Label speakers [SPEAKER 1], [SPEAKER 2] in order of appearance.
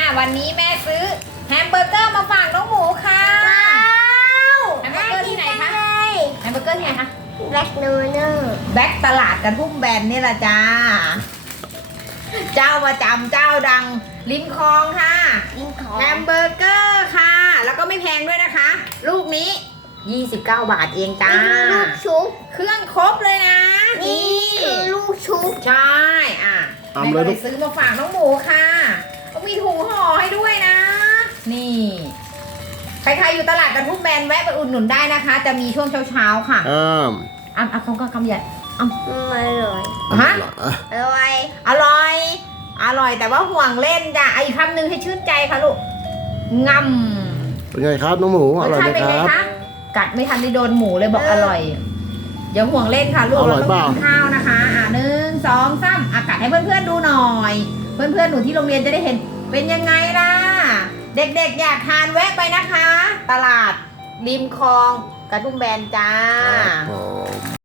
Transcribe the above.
[SPEAKER 1] วันนี้แม่ซื้อแฮมเบอร์เกอร์มาฝากน้องหมูค่ะแฮมเบอร์เกอร์ที่ไหนคะแฮมเบอร์เกอร์ที่ไหนคะ
[SPEAKER 2] แบล็กโนเนอร์
[SPEAKER 1] แบ็คตลาดกระทุ่มแบนนี่แหละจ้าเจ้าประจำเจ้าดังริมคลองค่ะแฮมเบอร์เกอร์ค่ะแล้วก็ไม่แพงด้วยนะคะ ลูกนี้29 บาทเองจ้า
[SPEAKER 2] ลูกชุบ
[SPEAKER 1] เครื่องครบเลยนะ
[SPEAKER 2] นี่คือลูกชุบ
[SPEAKER 1] ใช่แม่ก็เลยซื้อมาฝากน้องหมูค่ะต้องมีถุงห่อให้ด้วยนะ นี่ใครๆอยู่ตลาดกระทุ่มแบนแวะไปอุดหนุนได้นะคะ จะมีช่วงเช้าๆค่ะเขาก็คำใหญ่
[SPEAKER 2] อร่อย
[SPEAKER 1] ฮะ
[SPEAKER 2] อร่อย
[SPEAKER 1] อร่อยแต่ว่าห่วงเล่นจ้ะอีกคำหนึ่งให้ชื่นใจค่ะลูกงำ
[SPEAKER 3] เป็นไงครับน้องหมูอร่อยไหมครับ
[SPEAKER 1] กัดไม่ทันได้โดนหมูเลยบอกอร่อยอย่าห่วงเล่นค่ะลูกเราต้องกินข้าวนะคะ1 2 3กัดให้เพื่อนๆดูหน่อย เพื่อนๆหนูที่โรงเรียนจะได้เห็นเป็นยังไงล่ะเด็กๆอยากทานแวะไปนะคะ ตลาดริมคลองกระทุ่มแบนจ้า